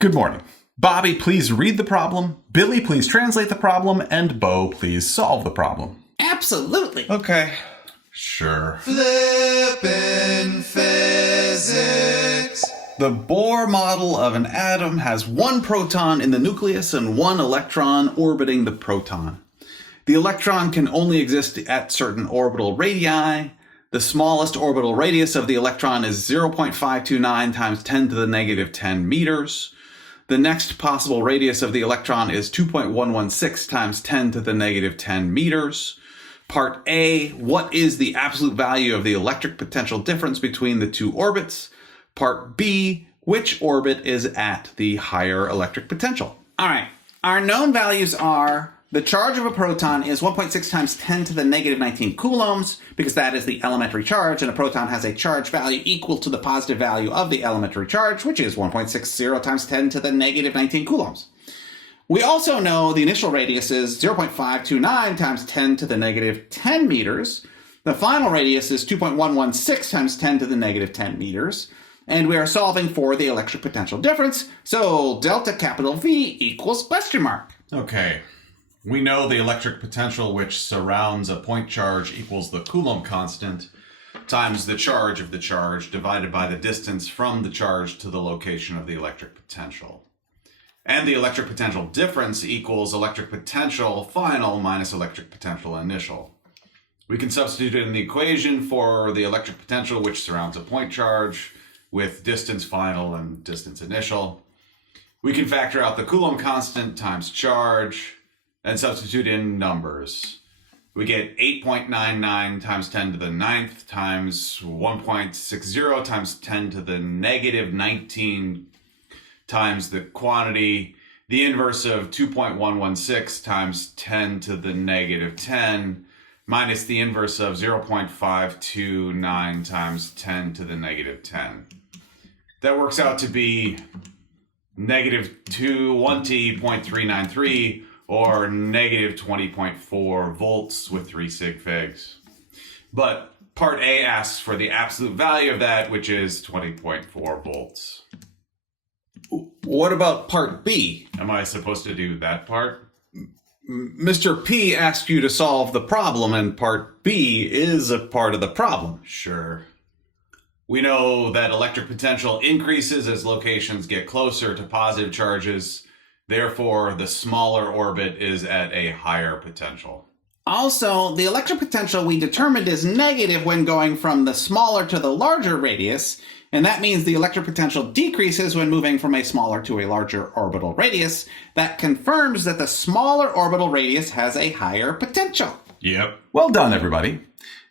Good morning. Bobby, please read the problem. Billy, please translate the problem. And Bo, please solve the problem. Absolutely. Okay. Sure. Flippin' physics. The Bohr model of an atom has one proton in the nucleus and one electron orbiting the proton. The electron can only exist at certain orbital radii. The smallest orbital radius of the electron is 0.529 times 10 to the negative 10 meters. The next possible radius of the electron is 2.116 times 10 to the negative 10 meters. Part A, what is the absolute value of the electric potential difference between the two orbits? Part B, which orbit is at the higher electric potential? All right. Our known values are the charge of a proton is 1.6 times 10 to the negative 19 coulombs, because that is the elementary charge, and a proton has a charge value equal to the positive value of the elementary charge, which is 1.60 times 10 to the negative 19 coulombs. We also know the initial radius is 0.529 times 10 to the negative 10 meters. The final radius is 2.116 times 10 to the negative 10 meters. And we are solving for the electric potential difference, so delta capital V equals question mark. Okay. We know the electric potential which surrounds a point charge equals the Coulomb constant times the charge of the charge divided by the distance from the charge to the location of the electric potential. And the electric potential difference equals electric potential final minus electric potential initial. We can substitute it in the equation for the electric potential which surrounds a point charge with distance final and distance initial. We can factor out the Coulomb constant times charge and substitute in numbers. We get 8.99 times 10 to the 9th times 1.60 times 10 to the negative 19 times the quantity, the inverse of 2.116 times 10 to the negative 10 minus the inverse of 0.529 times 10 to the negative 10. That works out to be negative 1T.393 or negative 20.4 volts with 3 sig figs. But part A asks for the absolute value of that, which is 20.4 volts. What about part B? Am I supposed to do that part? Mr. P asked you to solve the problem, and part B is a part of the problem. Sure. We know that electric potential increases as locations get closer to positive charges. Therefore, the smaller orbit is at a higher potential. Also, the electric potential we determined is negative when going from the smaller to the larger radius, and that means the electric potential decreases when moving from a smaller to a larger orbital radius. That confirms that the smaller orbital radius has a higher potential. Yep. Well done, everybody.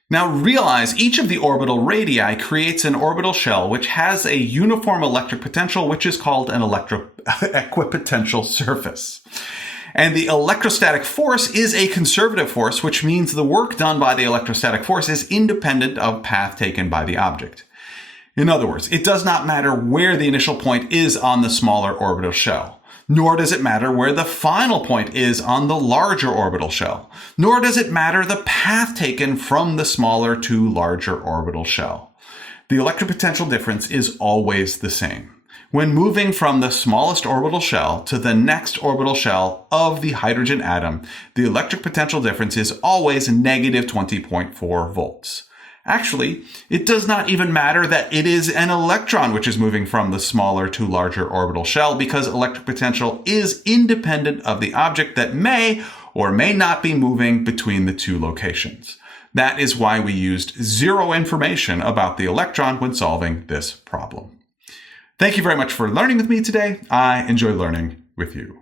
Now realize each of the orbital radii creates an orbital shell which has a uniform electric potential, which is called an equipotential surface. And the electrostatic force is a conservative force, which means the work done by the electrostatic force is independent of path taken by the object. In other words, it does not matter where the initial point is on the smaller orbital shell. Nor does it matter where the final point is on the larger orbital shell. Nor does it matter the path taken from the smaller to larger orbital shell. The electric potential difference is always the same. When moving from the smallest orbital shell to the next orbital shell of the hydrogen atom, the electric potential difference is always negative 20.4 volts. Actually, it does not even matter that it is an electron which is moving from the smaller to larger orbital shell, because electric potential is independent of the object that may or may not be moving between the two locations. That is why we used zero information about the electron when solving this problem. Thank you very much for learning with me today. I enjoy learning with you.